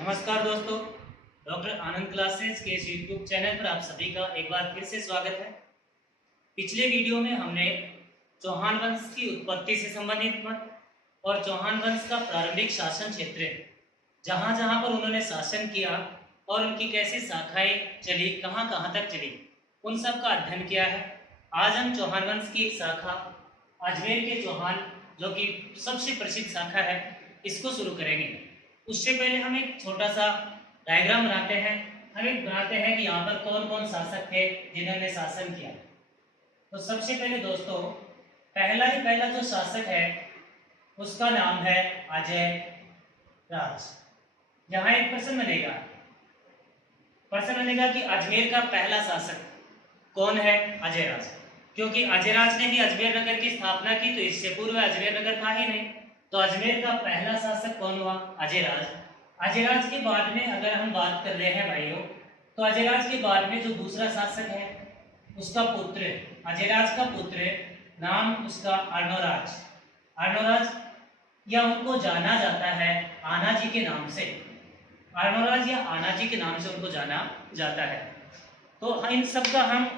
नमस्कार दोस्तों, डॉक्टर आनंद क्लासेस के इस यूट्यूब चैनल पर आप सभी का एक बार फिर से स्वागत है। पिछले वीडियो में हमने चौहान वंश की उत्पत्ति से संबंधित मत और चौहान वंश का प्रारंभिक शासन क्षेत्र, जहाँ जहाँ पर उन्होंने शासन किया और उनकी कैसी शाखाएं चली, कहाँ कहाँ तक चली, उन सब का अध्ययन किया है। आज हम चौहान वंश की एक शाखा अजमेर के चौहान, जो कि सबसे प्रसिद्ध शाखा है, इसको शुरू करेंगे। उससे पहले हम एक छोटा सा डायग्राम बनाते हैं। हम एक बनाते हैं कि यहाँ पर कौन कौन शासक थे जिन्होंने शासन किया। तो सबसे पहले दोस्तों, पहला जो शासक है उसका नाम है अजय राज। यहाँ एक प्रश्न बनेगा कि अजमेर का पहला शासक कौन है? अजय राज। क्योंकि अजय राज ने ही अजमेर नगर की स्थापना की, तो इससे पूर्व अजमेर नगर था ही नहीं। तो अजमेर का पहला शासक कौन हुआ? अजय राज। अजय राज के बाद में अगर हम बात कर रहे हैं भाइयों, तो अजय राज के बाद में जो दूसरा शासक है उसका पुत्र, अजय राज का पुत्र, नाम उसका अर्णोराज। अर्णोराज या उनको जाना जाता है आना जी के नाम से। अर्णोराज या आना जी के नाम से उनको जाना जाता है। तो इन सब का हम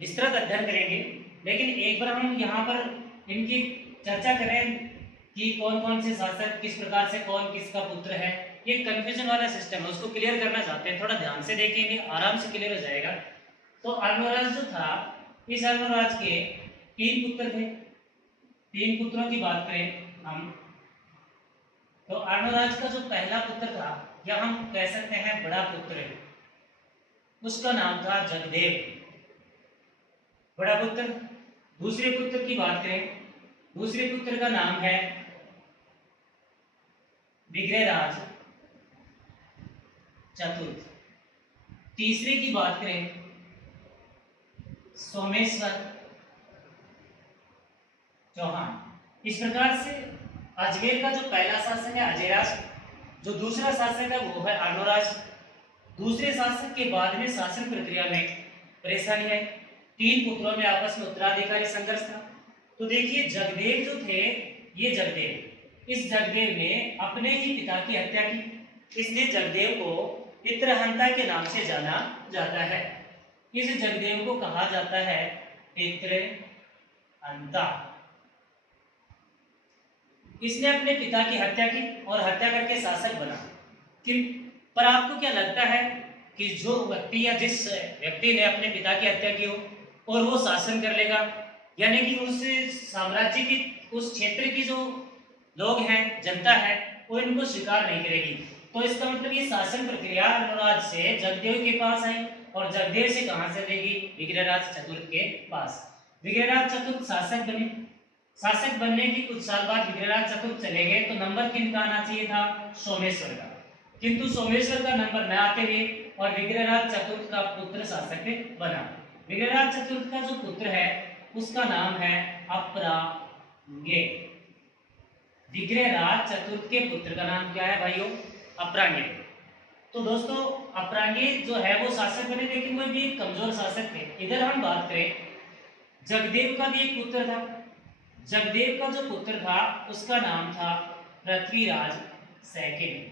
विस्तृत अध्ययन करेंगे, लेकिन एक बार हम यहाँ पर इनकी चर्चा करें कि कौन कौन से शासक किस प्रकार से, कौन किसका पुत्र है। ये कंफ्यूजन वाला सिस्टम है, उसको क्लियर करना चाहते हैं। थोड़ा ध्यान से देखेंगे, आराम से क्लियर हो जाएगा। तो अर्णोराज जो था, इस अर्णोराज के 3 पुत्र थे। 3 पुत्रों की बात करें हम, तो अर्णोराज का जो पहला पुत्र था, या हम कह सकते हैं बड़ा पुत्र, उसका नाम था जगदेव, बड़ा पुत्र। दूसरे पुत्र की बात करें, दूसरे पुत्र का नाम है विग्रहराज चतुर्थ। तीसरे की बात करें सोमेश्वर चौहान। इस प्रकार से अजमेर का जो पहला शासक है अजयराज, जो दूसरा शासक है वो है अर्णोराज। दूसरे शासक के बाद में शासन प्रक्रिया में परेशानी है। 3 पुत्रों में आपस में उत्तराधिकारी संघर्ष था। तो देखिए, जगदेव जो थे, ये जगदेव, इस जगदेव ने अपने ही पिता की हत्या की। इसलिए जगदेव को पितृहंता के नाम से जाना जाता है। इस जगदेव को कहा जाता है पितृहंता। इसने अपने पिता की हत्या की और हत्या करके शासक बना। पर आपको क्या लगता है कि जो व्यक्ति या जिस व्यक्ति ने अपने पिता की हत्या की हो और वो शासन कर लेगा, यानी कि उस साम्राज्य की, उस क्षेत्र की जो लोग हैं, जनता है, वो इनको स्वीकार नहीं करेगी। तो इसका मतलब ये शासन प्रक्रिया अर्णोराज से जगदेव के पास आई, और जगदेव से कहां से देगी? विग्रहराज चतुर्थ के पास। विग्रहराज चतुर्थ शासक बने। शासक बनने की कुछ साल बाद विग्रहराज चतुर्थ चले गए, तो नंबर किनका आना चाहिए था? सोमेश्वर का। किंतु सोमेश्वर का नंबर न आते हुए और विग्रहराज चतुर्थ का पुत्र शासक बना। विग्रहराज चतुर्थ का जो पुत्र है उसका नाम है अपरांगे। विग्रहराज चतुर्थ के पुत्र का नाम क्या है भाइयों? अपरांगे। तो दोस्तों, अपरांगे जो है वो शासक बने, लेकिन वो भी एक कमजोर शासक थे। इधर हम बात करें, जगदेव का भी एक पुत्र था। जगदेव का जो पुत्र था उसका नाम था पृथ्वीराज सेकंड।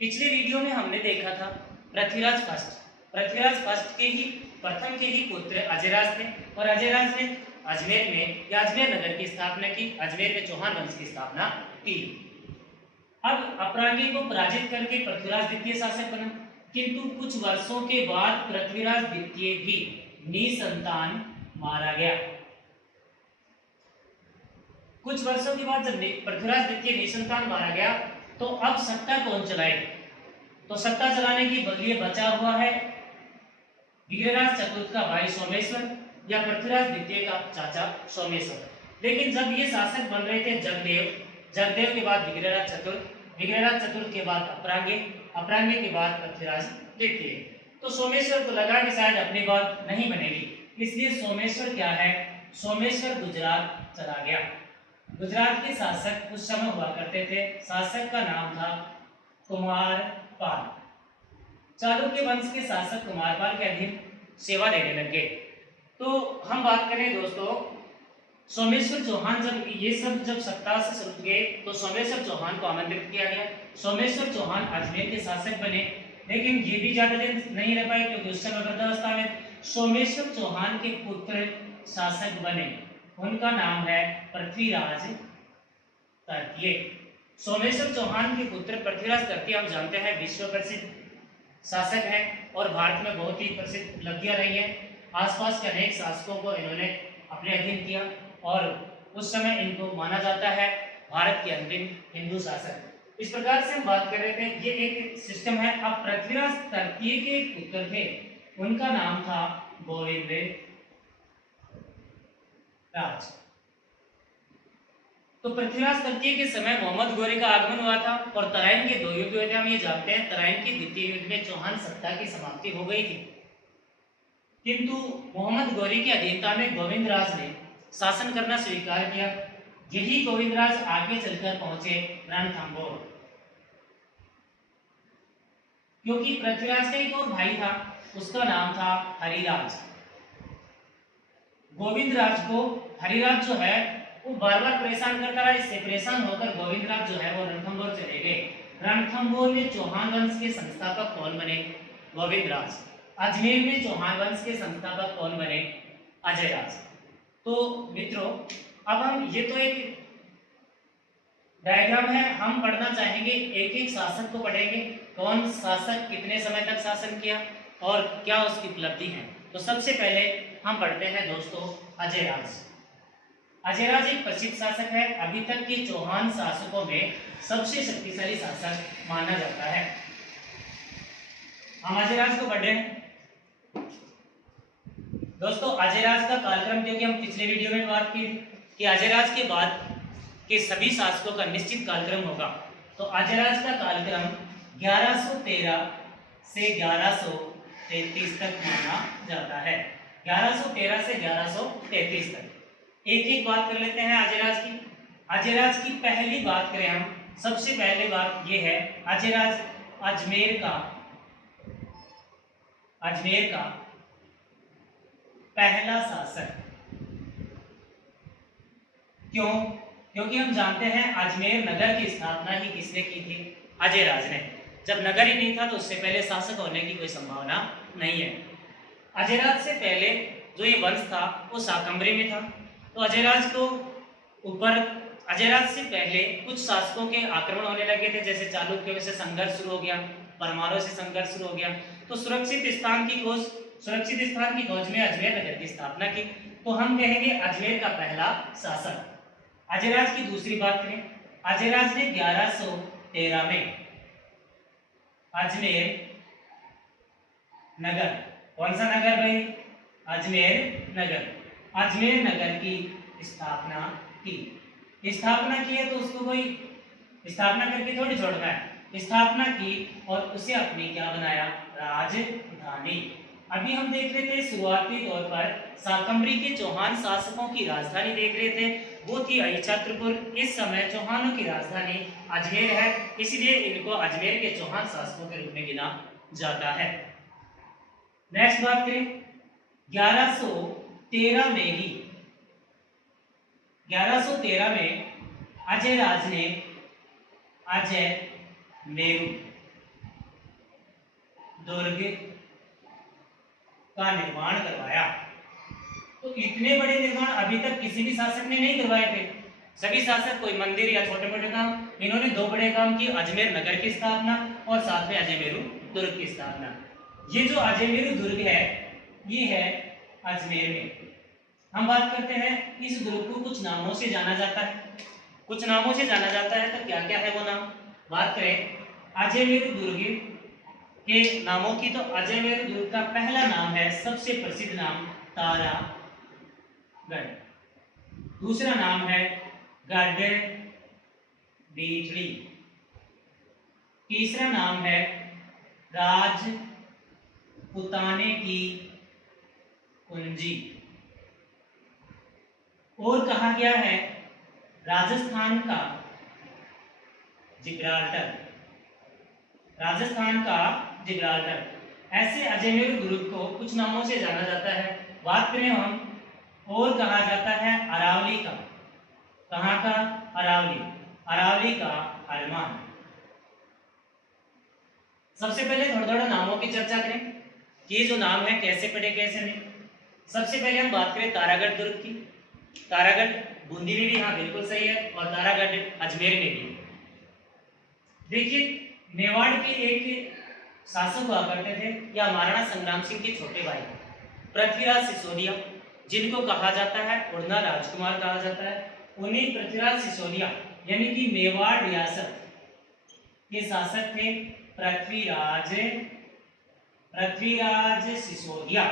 पिछले वीडियो में हमने देखा था पृथ्वीराज फर्स्ट के ही प्रथम के ही पुत्र अजयराज थे, और अजयराज ने अजमेर में या अजमेर नगर की स्थापना की, अजमेर में चौहान वंश की स्थापना की। अब अपरांगे को पराजित करके पृथ्वीराज द्वितीय शासक बना, किंतु कुछ वर्षों के बाद पृथ्वीराज द्वितीय भी निसंतान मारा गया। कुछ वर्षों के बाद जब पृथ्वीराज द्वितीय निसंतान मारा गया, तो अब सत्ता कौन चलाए? तो सत्ता चलाने की बदली बचा हुआ है विग्रहराज चतुर्थ का भाई सोमेश्वर या पृथ्वीराज द्वितीय का चाचा सोमेश्वर। लेकिन जब ये शासक बन रहे थे जगदेव के बाद विग्रहराज चतुर्थ के बाद अपरांगे के बाद पृथ्वीराज द्वितीय। तो सोमेश्वर को लगा कि शायद अपनी बात नहीं बनेगी, इसलिए सोमेश्वर क्या है? सोमेश्वर गुजरात चला गया। गुजरात के शासक उस समय हुआ करते थे, शासक का नाम था कुमारपाल। चालुक्य वंश के शासक कुमारपाल के अधीन सेवा देने लगे। तो हम बात करें दोस्तों सोमेश्वर चौहान जब सत्ता से सुलझ गए तो सोमेश्वर चौहान को आमंत्रित किया गया। सोमेश्वर चौहान अजमेर के शासक बने, लेकिन ये भी ज्यादा दिन नहीं रह पाए क्योंकि उस समय वृद्धावस्था में। सोमेश्वर चौहान के पुत्र शासक बने, उनका नाम है पृथ्वीराज तृतीय। सोमेश्वर चौहान के पुत्र पृथ्वीराज तृतीय हम जानते हैं विश्व प्रसिद्ध शासक हैं और भारत में बहुत ही प्रसिद्ध उपलब्धियां रही है। आसपास के अनेक शासकों को इन्होंने अपने अधीन किया और उस समय इनको माना जाता है भारत के अंतिम हिंदू शासक। इस प्रकार से हम बात कर रहे थे, ये एक सिस्टम है। अब पृथ्वीराज तृतीय के पुत्र थे, उनका नाम था गोविंद राज। तो पृथ्वीराज तृतीय के समय मोहम्मद गोरी का आगमन हुआ था और तराइन के 2 युद्ध हुए थे। हम ये जानते हैं तराइन के द्वितीय युद्ध में चौहान सत्ता की समाप्ति हो गई थी, किंतु मोहम्मद गोरी की अधीनता में गोविंद राज ने शासन करना स्वीकार किया। यही गोविंद राज आगे चलकर पहुंचे रणथंभौर, क्योंकि पृथ्वीराज का एक और भाई था, उसका नाम था हरिराज। गोविंद राज को हरिराज जो है वो बार बार परेशान करता रहा। इससे परेशान होकर गोविंद राज जो है वो रणथंभौर चले गए। रणथंभौर में चौहान वंश के संस्थापक कौन बने? गोविंद राज। अजमेर में चौहान वंश के संस्थापक कौन बने? अजयराज। तो मित्रों, अब हम ये तो एक डायग्राम है, हम पढ़ना चाहेंगे, एक एक शासक को पढ़ेंगे, कौन शासक कितने समय तक शासन किया और क्या उसकी उपलब्धि है। तो सबसे पहले हम पढ़ते हैं दोस्तों अजयराज। अजयराज एक प्रसिद्ध शासक है, अभी तक के चौहान शासकों में सबसे शक्तिशाली शासक माना जाता है। हम अजयराज को पढ़ रहे हैं दोस्तों। अजयराज का कालक्रम, क्योंकि हम पिछले वीडियो में बात की कि अजयराज के बाद के सभी शासकों का निश्चित कालक्रम होगा, तो अजयराज का कालक्रम 1113 से 1133 तक माना जाता है। 1113 से 1133 तक। एक एक बात कर लेते हैं अजयराज की। अजयराज की पहली बात करें हम, सबसे पहले बात यह है अजयराज अजमेर का पहला शासक। क्यों? क्योंकि हम जानते हैं अजमेर नगर की स्थापना ही किसने की थी? अजयराज ने। जब नगर ही नहीं था तो उससे पहले शासक होने की कोई संभावना नहीं है। अजयराज से पहले जो ये वंश था वो शाकंभरी में था, तो अजयराज से पहले कुछ शासकों के आक्रमण होने लगे थे, जैसे चालुक्यों से संघर्ष शुरू हो गया, परमारों से संघर्ष शुरू हो गया। तो सुरक्षित स्थान की खोज में अजमेर नगर की स्थापना की। तो हम कहेंगे अजमेर का पहला शासक। अजयराज की दूसरी बात करें, अजयराज ने 1113 में अजमेर नगर, कौन सा नगर भाई? अजमेर नगर की स्थापना की। स्थापना की है तो उसको कोई स्थापना करके थोड़ी छोड़ना है। स्थापना की और उसे अपनी क्या बनाया? राजधानी। अभी हम देख रहे थे शुरुआती तौर पर शाकंभरी के चौहान शासकों की राजधानी देख रहे थे, वो थी अहिच्छत्रपुर। इस समय चौहानों की राजधानी अजमेर है, इसलिए इनको अजमेर के चौहान शासकों के रूप में गिना जाता है। नेक्स्ट बात करें, 1113 में अजयराज ने अजयमेरु दुर्ग का निर्माण करवाया। तो इतने बड़े निर्माण अभी तक किसी भी शासक ने नहीं करवाए थे। सभी शासक कोई मंदिर या छोटे मोटे काम, इन्होंने 2 बड़े काम किए, अजमेर नगर की स्थापना और साथ में अजयमेरु दुर्ग की स्थापना। ये जो अजयमेरु दुर्ग है ये है अजमेर में। हम बात करते हैं, इस दुर्ग को कुछ नामों से जाना जाता है। तो क्या क्या है वो नाम? बात करें अजयमेरु दुर्ग के नामों की, तो अजयमेरु दुर्ग का पहला नाम है, सबसे प्रसिद्ध नाम, तारागढ़। दूसरा नाम है गढ़डीथड़ी। तीसरा नाम है राजपुताने की कुंजी। और कहा गया है राजस्थान का जिब्राल्टर। ऐसे अजयमेरु दुर्ग को कुछ नामों से जाना जाता है। बात करें हम और कहा जाता है अरावली का। कहाँ का? अरावली। अरावली का अरमान। सबसे पहले थोड़ा थोड़ा नामों की चर्चा करें कि ये जो नाम है कैसे पढ़े कैसे नहीं। सबसे पहले हम बात करें तारागढ़ दुर्ग की। तारागढ़ बूंदी में भी, हाँ बिल्कुल सही है, और तारागढ़ अजमेर में भी। देखिए, मेवाड़ के एक शासक हुआ करते थे या महाराणा संग्राम सिंह के छोटे भाई पृथ्वीराज सिसोदिया, जिनको कहा जाता है उड़ना राजकुमार कहा जाता है। उन्हीं पृथ्वीराज सिसोदिया यानी कि मेवाड़ रियासत के शासक थे पृथ्वीराज सिसोदिया।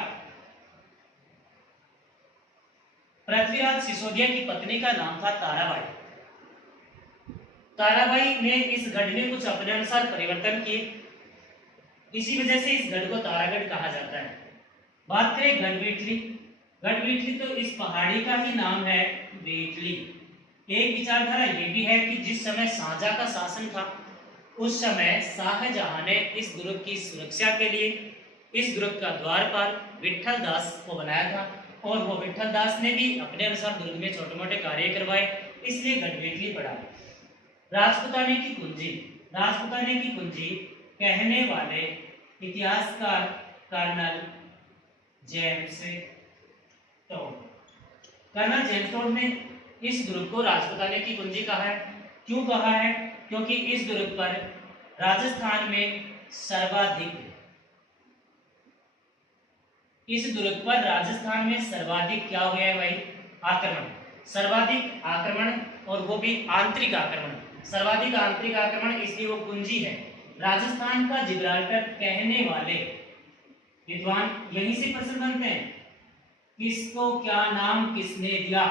पृथ्वीराज सिसोदिया की पत्नी का नाम था ताराबाई। ताराबाई ने इस गढ़ में कुछ अपने अनुसार परिवर्तन किए, इसी वजह से इस गढ़ को तारागढ़ कहा जाता है। बात करें गढ़वेटली। गढ़वेटली तो इस पहाड़ी का ही नाम है, वेटली। एक विचारधारा यह भी है कि जिस समय शाहजहां का शासन था उस समय शाहजहां ने इस दुर्ग की सुरक्षा के लिए इस दुर्ग का द्वारपाल विठल दास को बनाया था, और वो विठल दास ने भी अपने अनुसार दुर्ग में छोटे मोटे कार्य करवाए, इसलिए गढ़वेटली पड़ा। राजपुताने की कुंजी। राजपुताने की कुंजी कहने वाले इतिहासकार colonel James Tod. Colonel James Tod ने इस दुर्ग को राजपुताने की कुंजी कहा है। क्यों कहा है? क्योंकि इस दुर्ग पर राजस्थान में सर्वाधिक क्या हुआ है भाई? आक्रमण। सर्वाधिक आक्रमण, और वो भी आंतरिक आक्रमण। सर्वाधिक आंतरिक आक्रमण, इसलिए वो कुंजी है। राजस्थान का जिब्राल्टर कहने वाले विद्वान यहीं से प्रश्न बनते हैं, किसको क्या नाम किसने दिया,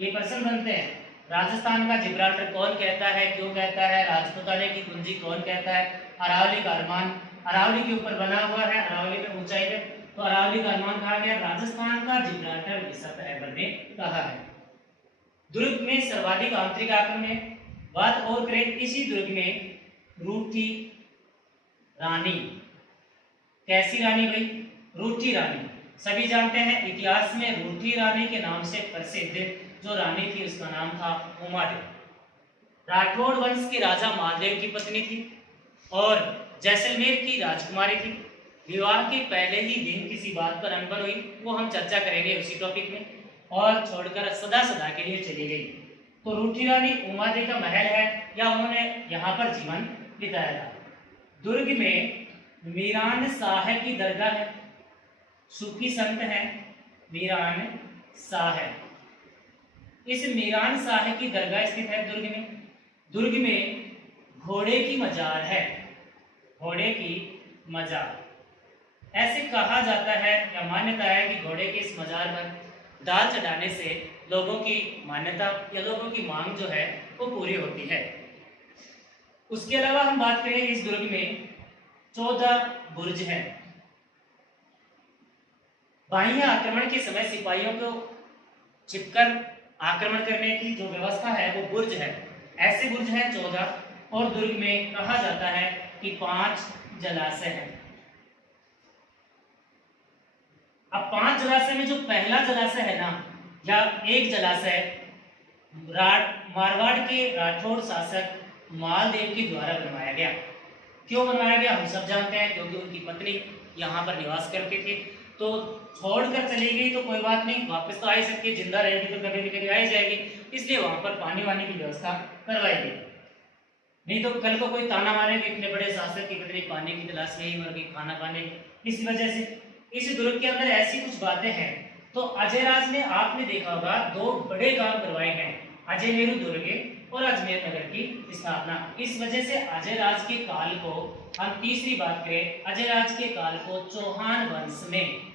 ये प्रश्न बनते हैं। राजस्थान का जिब्राल्टर कौन कहता है, क्यों कहता है? राजपुताने की कुंजी कौन कहता है? अरावली का अरमान। अरावली के ऊपर बना हुआ है, अरावली में ऊंचाई पे, तो अरावली का अरमान कहा गया। राजस्थान का जिब्राल्टर विशेषतः ने कहा है। दुर्ग में सर्वाधिक आंतरिक आक्रमण है। बात और करें, इसी दुर्ग में रूठी रानी। कैसी रानी भाई? रूठी रानी। सभी जानते हैं इतिहास में रूठी रानी के नाम से प्रसिद्ध जो रानी थी उसका नाम था उमादेवी। राठौड़ वंश के राजा मालदेव की पत्नी थी और जैसलमेर की राजकुमारी थी। विवाह के पहले ही दिन किसी बात पर अनबन हुई, वो हम चर्चा करेंगे उसी टॉपिक में, और छोड़कर सदा सदा के लिए चली गई। तो रूठी रानी उमादेवी का महल है या उन्होंने यहाँ पर जीवन बिताया था। दुर्ग में मीरान शाह की दरगाह है। सूफी संत है मीरान शाह। इस मीरान शाह की दरगाह स्थित है दुर्ग में। दुर्ग में घोड़े की मजार है। घोड़े की मजार, ऐसे कहा जाता है या मान्यता है कि घोड़े के इस मजार पर दाल चढ़ाने से लोगों की मान्यता या लोगों की मांग जो है वो पूरी होती है। उसके अलावा हम बात करें, इस दुर्ग में 14 बुर्ज हैं। बाह्य आक्रमण के समय सिपाहियों को छिपकर आक्रमण करने की जो व्यवस्था है वो बुर्ज है। ऐसे बुर्ज हैं 14, और दुर्ग में कहा जाता है कि 5 जलाशय हैं। अब 5 जलाशय में जो पहला जलाशय है ना, या एक जलाशय मारवाड़ के राठौड़ शासक मालदेव के द्वारा बनवाया गया। क्यों बनवाया गया हम सब जानते हैं, क्योंकि उनकी पत्नी यहाँ पर निवास करती थी। तो छोड़कर चली गई तो कोई बात नहीं, वापस तो आ ही सकती है, जिंदा रहेगी तो कभी न कभी आ ही जाएगी, इसलिए वहां पर पानी वानी की व्यवस्था करवाई गई। नहीं तो कल को कोई ताना मारे कि इतने बड़े शासक की पत्नी पानी की तलाश में ही मर गई, खाना पाने। इस वजह से इस दुर्ग के अंदर ऐसी कुछ बातें हैं। तो अजयराज ने, आपने देखा होगा, 2 बड़े काम करवाए हैं, अजय नेहरू दुर्ग और अजमेर नगर की स्थापना। इस वजह से अजयराज के काल को, हम तीसरी बात करें, अजयराज के काल को चौहान वंश में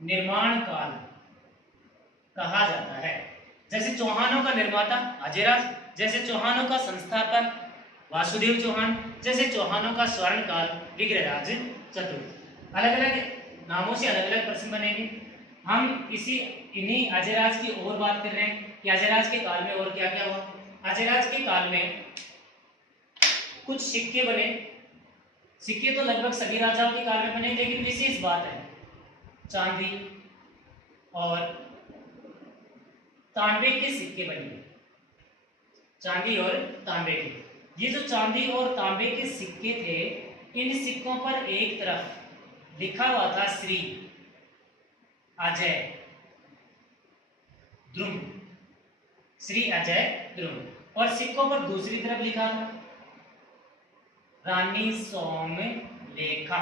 निर्माण काल कहा जाता है। जैसे चौहानों का निर्माता अजयराज, जैसे चौहानों का संस्थापक वासुदेव चौहान, जैसे चौहानों का स्वर्ण काल विग्रहराज चतुर्थ। अलग अलग नामों से अलग अलग प्रश्न बनेंगे। हम इन्हीं अजयराज की और बात कर रहे हैं कि अजयराज के काल में और क्या क्या हुआ। अजयराज के काल में कुछ सिक्के बने। सिक्के तो लगभग सभी राजाओं के काल में बने, लेकिन विशेष बात है चांदी, और तांबे के सिक्के बने, चांदी और तांबे के। ये जो चांदी और तांबे के सिक्के थे, इन सिक्कों पर एक तरफ लिखा हुआ था श्री अजय द्रुम, श्री अजय द्रुम, और सिक्कों पर दूसरी तरफ लिखा था रानी सोमलेखा।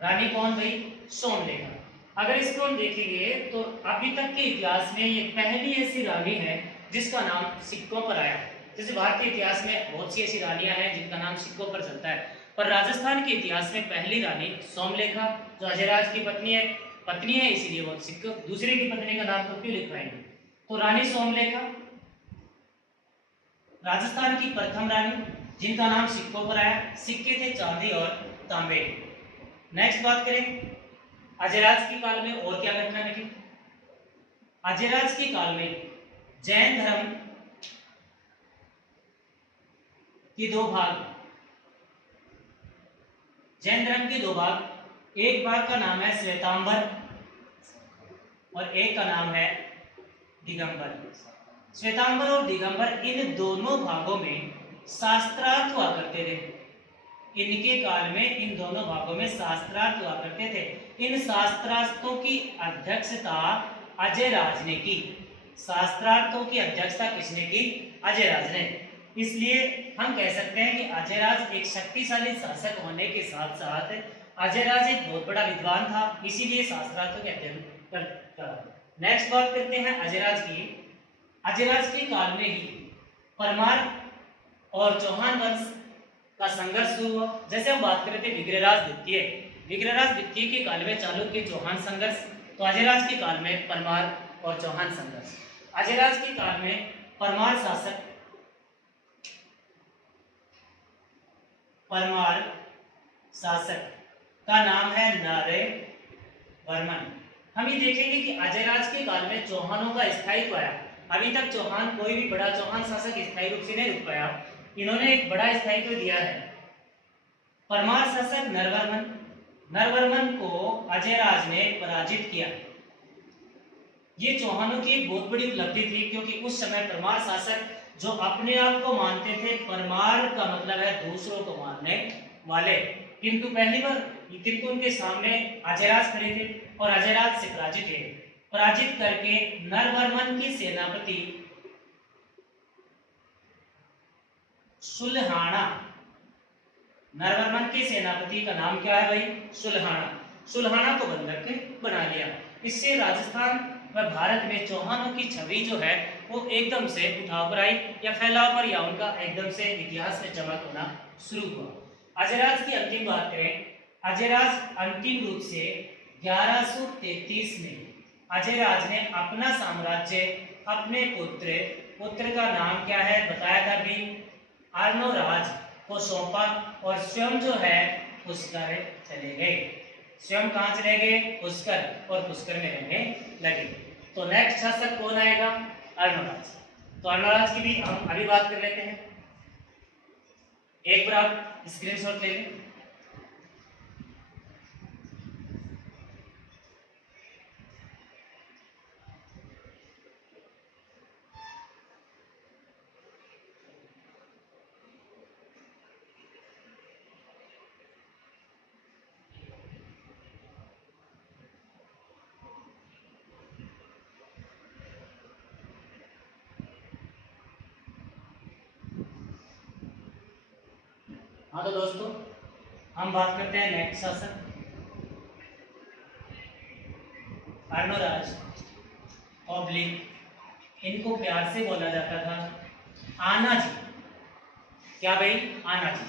रानी कौन भाई? सोमलेखा। अगर इसको हम देखेंगे तो अभी तक के इतिहास में ये पहली ऐसी रानी है जिसका नाम सिक्कों पर आया। जैसे भारतीय इतिहास में बहुत सी ऐसी रानियां हैं जिनका नाम सिक्कों पर चलता है, पर राजस्थान के इतिहास में पहली रानी सोमलेखा, जो अजयराज की पत्नी है इसीलिए वो सिक्कों, दूसरे की पत्नी का नाम तो क्यों लिखवाएंगे। तो रानी सोमलेखा राजस्थान की प्रथम रानी जिनका नाम सिक्कों पर आया। सिक्के थे चांदी और तांबे। नेक्स्ट बात करें अजयराज के काल में और क्या घटना घटी। अजयराज के काल में जैन धर्म के दो भाग, जैन धर्म के दो भाग, एक भाग का नाम है श्वेतांबर और एक का नाम है दिगंबर। श्वेतांबर और दिगंबर इन दोनों भागों में शास्त्रार्थ हुआ करते थे। इनके काल में इन दोनों भागों में शास्त्रार्थ हुआ करते थे। इन शास्त्रार्थों की अध्यक्षता अजयराज ने की। शास्त्रार्थों की अध्यक्षता किसने की? अजयराज ने। इसलिए हम कह सकते हैं कि अजयराज एक शक्तिशाली शासक होने के साथ साथ अजयराज एक बहुत बड़ा विद्वान था, इसीलिए शास्त्रार्थों के अध्ययन करता। नेक्स्ट बात करते हैं अजयराज की। अजयराज के काल में ही परमार और चौहान वंश का संघर्ष शुरू हुआ। जैसे हम बात करते थे विग्रहराज द्वितीय के काल में चालुक्य चौहान संघर्ष, तो अजयराज के काल में परमार और चौहान संघर्ष। अजयराज के काल में परमार शासक का नाम है नरवर्मन। हम ये देखेंगे कि अजयराज के काल में चौहानों का स्थायित्व आया। अभी तक चौहान, कोई भी बड़ा चौहान शासक स्थायी रूप से नहीं रुक पाया, इन्होंने एक बड़ा स्थायित्व दिया है। परमार शासक नरवर्मन को अजयराज ने पराजित किया। ये चौहानों की एक बहुत बड़ी उपलब्धि थी, क्योंकि उस समय परमार शासक जो अपने आप को मानते थे, परमार का मतलब है दूसरों को मानने वाले, किंतु उनके सामने अजयराज खड़े थे और अजयराज से पराजित करके नरवर्मन की सेनापति सुलहाना, नरवर्मन के सेनापति का नाम क्या है भाई? सुलहाना को बंधक बना लिया। इससे राजस्थान व भारत में चौहानों की छवि जो है वो एकदम से उठाव पर आई या फैलाव पर, या उनका एकदम से इतिहास में चमक होना शुरू हुआ। अजयराज की अंतिम बात करें। अजयराज अंतिम रूप से 1133 में अजयराज ने अपना साम्राज्य अपने पुत्र का नाम क्या है बताया था भी, अर्णोराज को सौंपा और स्वयं जो है पुष्कर चले गए। स्वयं कहाँ चले गए? पुष्कर, और पुष्कर में रहने लगे। तो नेक्स्ट शासक कौन आएगा? अर्णोराज। तो अर्णोराज की भी हम अभी बात कर लेते हैं। एक बार आप स्क्रीनशॉट ले लें। हाँ तो दोस्तों हम बात करते हैं नेक्स्ट शासक अर्णोराज ऑब्लिक, इनको प्यार से बोला जाता था आना जी। क्या भाई? आना जी।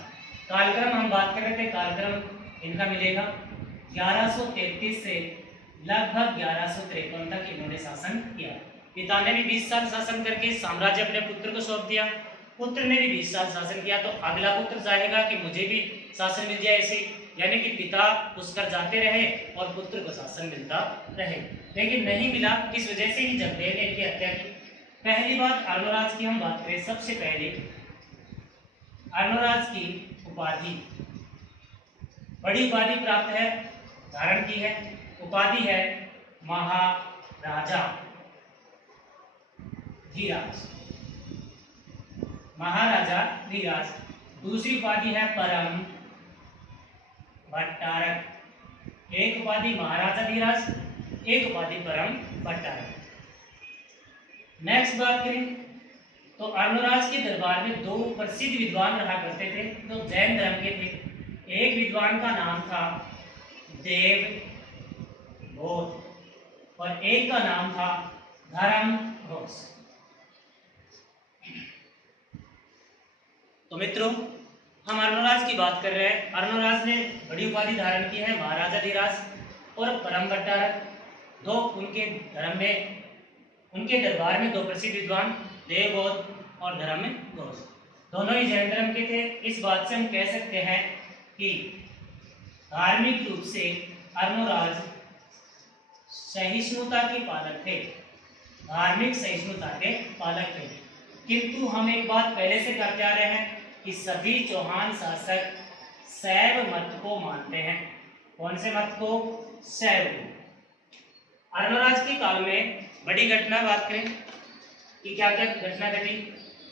कालक्रम हम बात कर रहे थे, कालक्रम इनका मिलेगा 1133 से लगभग 1153 तक इन्होंने शासन किया। पिता ने भी 20 साल शासन करके साम्राज्य अपने पुत्र को सौंप दिया, पुत्र ने भी 20 साल शासन किया, तो अगला पुत्र चाहेगा कि मुझे भी शासन मिल जाए ऐसे, यानी कि पिता पुष्कर जाते रहे और पुत्र को शासन मिलता रहे, लेकिन नहीं मिला। इस वजह से ही जगदेव ने इनकी हत्या की। पहली बात अर्णोराज की हम बात करें, सबसे पहले अर्णोराज की उपाधि, बड़ी उपाधि प्राप्त है, धारण की है। उपाधि है महाराजा धीराज, महाराजा धीराज। दूसरी उपाधि है परम भट्टारक। एक उपाधि महाराजा धीराज, एक उपाधि परम भट्टारक। नेक्स्ट बात करें तो अर्णोराज के दरबार में दो प्रसिद्ध विद्वान रहा करते थे, जो जैन धर्म के थे। एक विद्वान का नाम था देवबोध और एक का नाम था धर्मघोष। तो मित्रों, हम अर्णोराज की बात कर रहे हैं। अर्णोराज ने बड़ी उपाधि धारण की है महाराजा धीराज और परम भट्टारक। दो उनके धर्म में, उनके दरबार में दो प्रसिद्ध विद्वान देवबोध और धर्मघोष, दोनों ही जैन धर्म के थे। इस बात से हम कह सकते हैं कि धार्मिक रूप से अर्णोराज सहिष्णुता के पालक थे, धार्मिक सहिष्णुता के पालक थे। किंतु हम एक बात पहले से करते आ रहे हैं कि सभी चौहान शासक शैव मत को मानते हैं। कौन से मत को? शैव को। अर्णोराज के काल में बड़ी घटना बात करें कि क्या क्या घटना घटी।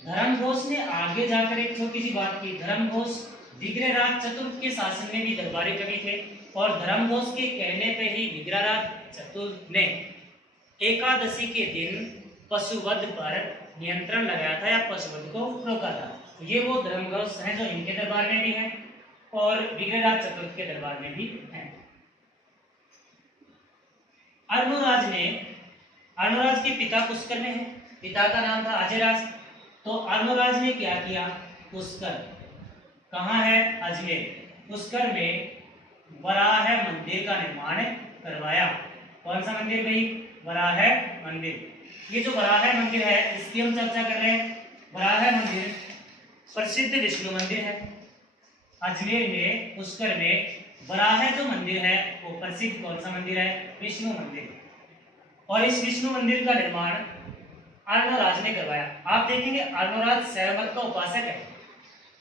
धर्मघोष ने आगे जाकर एक छोटी सी बात की। धर्मघोष विग्रहराज चतुर्थ के शासन में भी दरबारी कवि थे और धर्मघोष के कहने पे ही विग्रहराज चतुर्थ ने एकादशी के दिन पशुवध पर नियंत्रण लगाया था या पशुवध को रोका था। ये वो धर्मघोष हैं जो इनके दरबार में भी हैं और विग्रहराज चतुर्थ के दरबार में भी हैं। अर्णोराज के पिता पुष्कर में है, पिता का नाम था अजयराज। तो अर्णोराज ने क्या किया? पुष्कर कहाँ है? अजमेर। पुष्कर में वराह मंदिर का निर्माण करवाया। कौन सा मंदिर भाई? वराह मंदिर। ये जो वराह मंदिर है इसकी हम चर्चा कर रहे हैं। वराह मंदिर प्रसिद्ध विष्णु मंदिर है। अजमेर में पुष्कर में वराह जो मंदिर है वो प्रसिद्ध कौन सा मंदिर है? विष्णु मंदिर। और इस विष्णु मंदिर का निर्माण अर्णोराज ने करवाया। आप देखेंगे अर्णोराज शैव मत का उपासक है।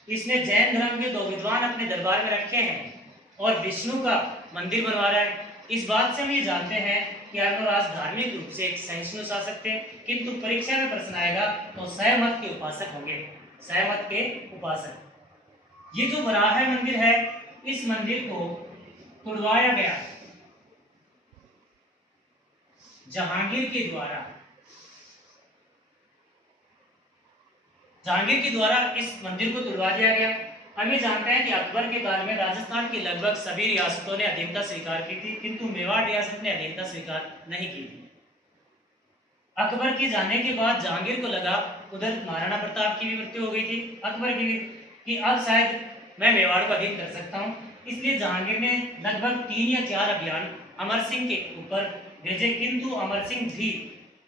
इसने जैन धर्म के दो विद्वान अपने दरबार में रखे हैं और विष्णु का मंदिर बनवा रहा है। इस बात से हम ये जानते हैं कि अर्णोराज धार्मिक रूप से एक सहिष्णु शासक थे, किंतु परीक्षा में प्रश्न आएगा तो शैव मत के उपासक होंगे, शैव मत के उपासक। ये जो वराह मंदिर है इस मंदिर को तुड़वाया गया जहांगीर के द्वारा। जहांगीर के द्वारा इस मंदिर को तुड़वा दिया गया। हम ये जानते हैं कि अकबर के काल में राजस्थान की लगभग सभी रियासतों ने अधीनता स्वीकार की थी, किंतु मेवाड़ रियासत ने अधीनता स्वीकार नहीं की थी। अकबर के जाने के बाद जहांगीर को लगा, उधर महाराणा प्रताप की भी मृत्यु हो गई थी, अकबर की भी, कि अब शायद मैं मेवाड़ को अधीन कर सकता हूँ। इसलिए जहांगीर ने लगभग 3 या 4 अभियान अमर सिंह के ऊपर भेजे, किंतु अमर सिंह भी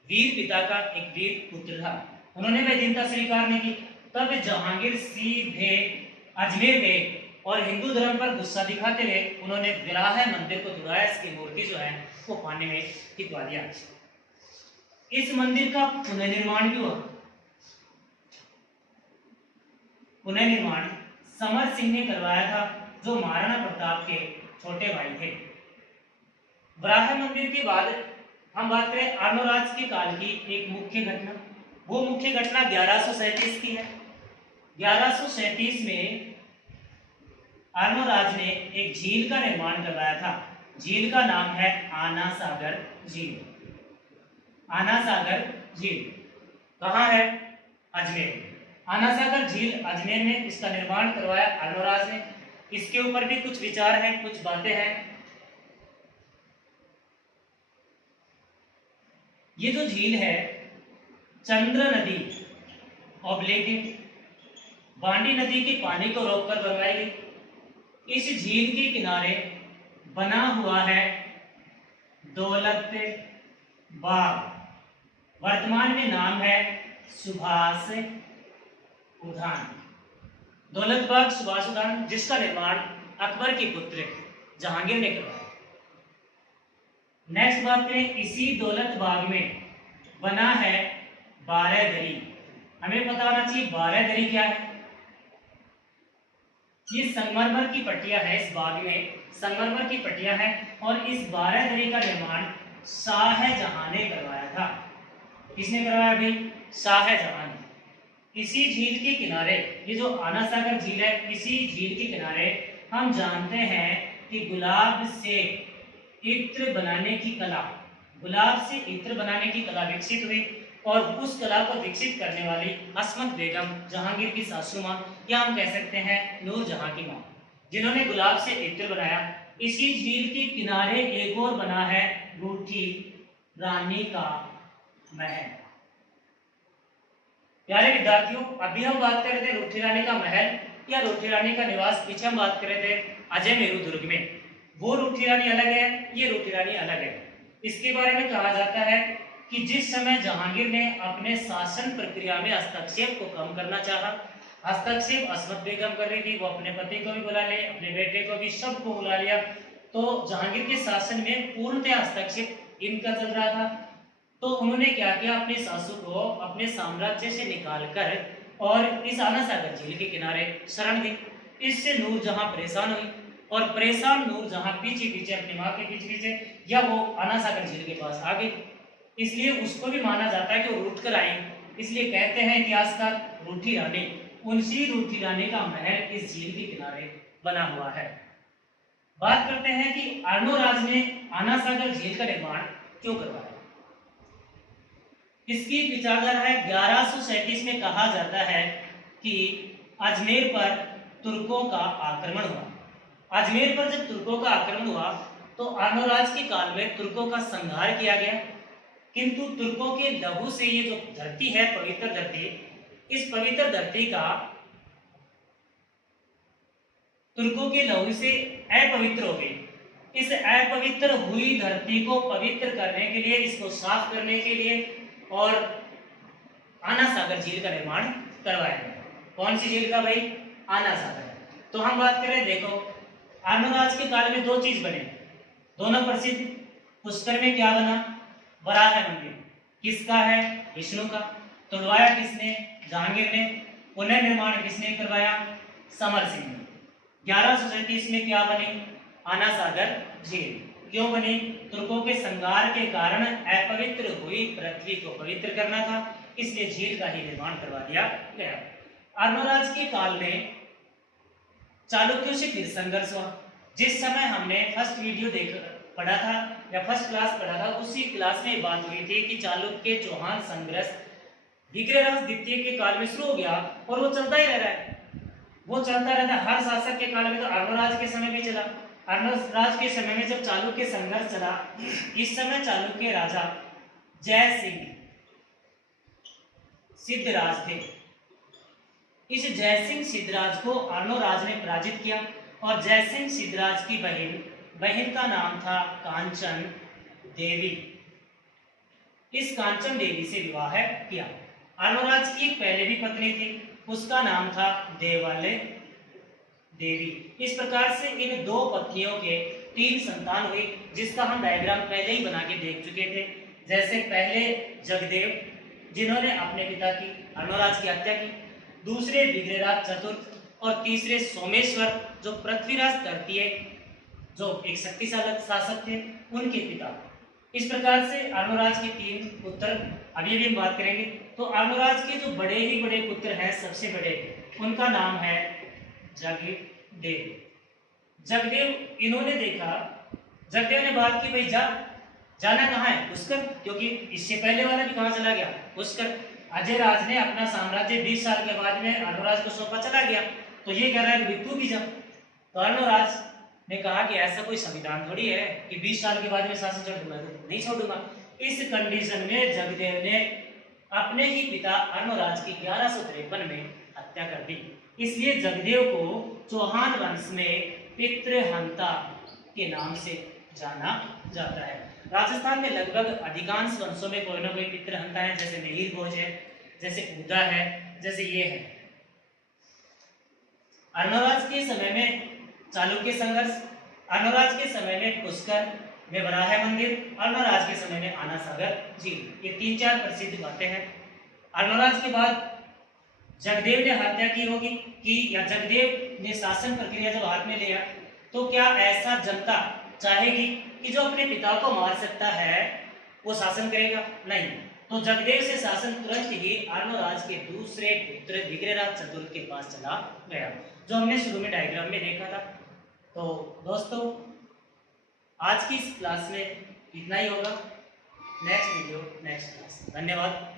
वीर पिता का एक वीर पुत्र था, उन्होंने भी अधीनता स्वीकार नहीं की। तब जहांगीर सीधे अजमेर गए और हिंदू धर्म पर गुस्सा दिखाते हुए उन्होंने वराह मंदिर को तुड़वाया। इसकी मूर्ति जो है वो पानी में गिरवा दिया। इस मंदिर का पुनर्निर्माण भी हुआ। पुनर्निर्माण समर सिंह ने करवाया था, जो महाराणा प्रताप के छोटे भाई थे। वराह मंदिर के बाद हम बात करें अर्णोराज के काल की एक मुख्य घटना। वो मुख्य घटना 1137 की है। 1137 में अर्णोराज ने एक झील का निर्माण करवाया था। झील का नाम है आना सागर झील। आना सागर झील कहाँ है? अजमेर। आना सागर झील अजमेर में इसका निर्माण करवाया अर्णोराज ने। इसके ऊपर भी कुछ विचार हैं, कुछ बातें हैं। ये जो झील है चंद्र नदी ऑब्लिक बांडी नदी के पानी को रोककर बनवाई गई। इस झील के किनारे बना हुआ है दौलत बाग, वर्तमान में नाम है सुभाष उद्यान। दौलत बाग सुभाष उद्यान, जिसका निर्माण अकबर के पुत्र जहांगीर ने करवाया। नेक्स्ट बात करें, इसी दौलत बाग में बना है बारहदरी। हमें पता होना चाहिए बारहदरी क्या है। ये संगमरमर की पट्टियां है, इस बाग में संगमरमर की पट्टियां हैं और इस बारहदरी का निर्माण शाहजहां ने करवाया था। किसने करवाया भाई? शाहजहां ने। इसी झील के किनारे, ये जो आना सागर झील है, इसी झील के किनारे हम जानते हैं कि गुलाब से इत्र बनाने की कला, गुलाब से इत्र बनाने की कला विकसित हुई, और उस कला को विकसित करने वाली अस्मत बेगम, जहांगीर की सासू माँ, या हम कह सकते हैं नूरजहां की माँ, जिन्होंने गुलाब से इत्र बनाया। इसी झील के किनारे एक और बना है रूठी रानी का महल। प्यारे विद्यार्थियों, अभी हम बात कर रहे थे रूठी रानी का महल या रूठी रानी का निवास। पीछे हम बात कर रहे थे अजय मेरू दुर्ग में। वो रूठी रानी अलग है, ये रूठी रानी अलग है। इसके बारे में कहा जाता है कि जिस समय जहांगीर ने अपने शासन प्रक्रिया में हस्तक्षेप को कम करना चाहा, हस्तक्षेप अस्मत बेगम कर रही थी, वो अपने पति को भी बुला ले, अपने बेटे को भी, सबको बुला लिया, तो जहांगीर के शासन में पूर्णतः हस्तक्षेप इनका चल रहा था। तो उन्होंने क्या किया, अपने सासू को अपने साम्राज्य से निकालकर और इस आना सागर झील के किनारे शरण दी। इससे नूरजहां परेशान हुई, और परेशान नूरजहां पीछे पीछे अपनी माँ के पीछे पीछे या वो आना सागर झील के पास आ गई। इसलिए उसको भी माना जाता है कि वो रूठ कर आई। इसलिए कहते हैं इतिहासकार रूठी रानी, उनसी रूठी रानी का महल इस झील के किनारे बना हुआ है। बात करते हैं कि अर्नोराज ने आना सागर झील का निर्माण क्यों करवाया। इसकी विचारधारा है 1137 में कहा जाता है कि अजमेर पर तुर्कों का आक्रमण हुआ। अजमेर पर जब तुर्कों का आक्रमण हुआ तो अर्नोराज के काल में तुर्कों का संहार किया गया, किंतु तुर्कों के लहू से ये जो धरती है, पवित्र धरती, इस पवित्र धरती का तुर्कों के लहू से अपवित्र हो गई। इस अपवित्र हुई धरती को पवित्र करने के लिए, इसको साफ करने के लिए और आना सागर झील का निर्माण करवाया गया। कौन सी झील का भाई? आना सागर। तो हम बात करें, देखो अर्नोराज के काल में दो चीज बने, दोनों प्रसिद्ध। पुष्कर में क्या बना? वराह मंदिर। किसका है? विष्णु का। तोड़वाया किसने? जहांगीर ने। पुनर्निर्माण किसने करवाया? समर सिंह ने। 1137 में क्या बनी? आना सागर झील। क्यों बनी? तुर्कों के संहार के कारण अपवित्र हुई पृथ्वी को पवित्र करना था, इसलिए झील का ही निर्माण करवा दिया गया। अर्नोराज के काल में चालुक्यों से फिर संघर्ष हुआ। जिस समय हमने फर्स्ट वीडियो पढ़ा था या फर्स्ट क्लास पढ़ा था, उसी क्लास में बात हुई थी कि चालुक्य चौहान संघर्ष विग्रहराज द्वितीय के काल में शुरू हो गया और वो चलता ही रह रहा है। वो चलता रहता है हर शासक के काल में। तो अर्नोराज के समय भी चला। अर्नोराज के समय में जब चालुक्य संघर्ष चला, इस समय चालुक्य राजा जय सिंह सिद्धराज थे। इस जय सिंह सिद्धराज को अर्नोराज ने पराजित किया, और जय सिंह सिद्धराज की बहन का नाम था कांचन देवी। इस कांचन देवी से विवाह किया। अर्नोराज की पहले भी पत्नी थी, उसका नाम था देवाले देवी। इस प्रकार से इन दो पत्नियों के 3 संतान हुए, जिसका हम डायग्राम पहले ही बना के देख चुके थे। जैसे पहले जगदेव, जिन्होंने अपने पिता की अर्नोराज की हत्या की, दूसरे विग्रहराज चतुर्थ, और तीसरे सोमेश्वर, जो पृथ्वीराज तृतीय, जो एक शक्तिशाली शासक थे, उनके पिता। इस प्रकार से अर्नोराज के 3 पुत्र, अभी भी हम बात करेंगे। तो अर्नोराज के जो बड़े ही बड़े पुत्र हैं, सबसे बड़े, उनका नाम है जगदेव। जगदेव, इन्होंने देखा, जगदेव ने बात की, भाई जाना कहाँ है? पुष्कर, क्योंकि इससे पहले वाला भी कहाँ चला गया? पुष्कर। अजय राज ने अपना साम्राज्य 20 साल के बाद में अर्नोराज को सौंपा, चला गया, तो ये कह रहा है कि तू भी जा। तो अर्नोराज ने कहा कि ऐसा कोई संविधान थोड़ी है कि 20 साल के बाद में शासन छोड़ दूंगा, नहीं छोड़ूंगा। इस कंडीशन में जगदेव ने अपने ही पिता अर्नोराज की 1153 में हत्या कर दी। इसलिए जगदेव को चौहान वंश में पितृहंता के नाम से जाना जाता है। राजस्थान में लगभग अधिकांश वंशों में कोई ना कोई पितृहंता है, जैसे मिहिर भोज है, जैसे उदा है, जैसे ये है। अर्नोराज के समय में चालुक्य संघर्ष, अर्नोराज के समय में पुष्कर में वराह मंदिर, अर्नोराज के समय में आना सागर झील, ये 3-4 प्रसिद्ध बातें हैं। अर्नोराज के बाद जगदेव ने हत्या की होगी या जगदेव ने शासन प्रक्रिया जब हाथ में लिया, तो क्या ऐसा जनता चाहेगी कि जो अपने पिता को मार सकता है वो शासन करेगा? नहीं। तो जगदेव से शासन तुरंत ही अर्णोराज के दूसरे पुत्र विग्रहराज चतुर के पास चला गया, जो हमने शुरू में डायग्राम में देखा था। तो दोस्तों आज की इस क्लास में इतना ही होगा। Next video next class. धन्यवाद।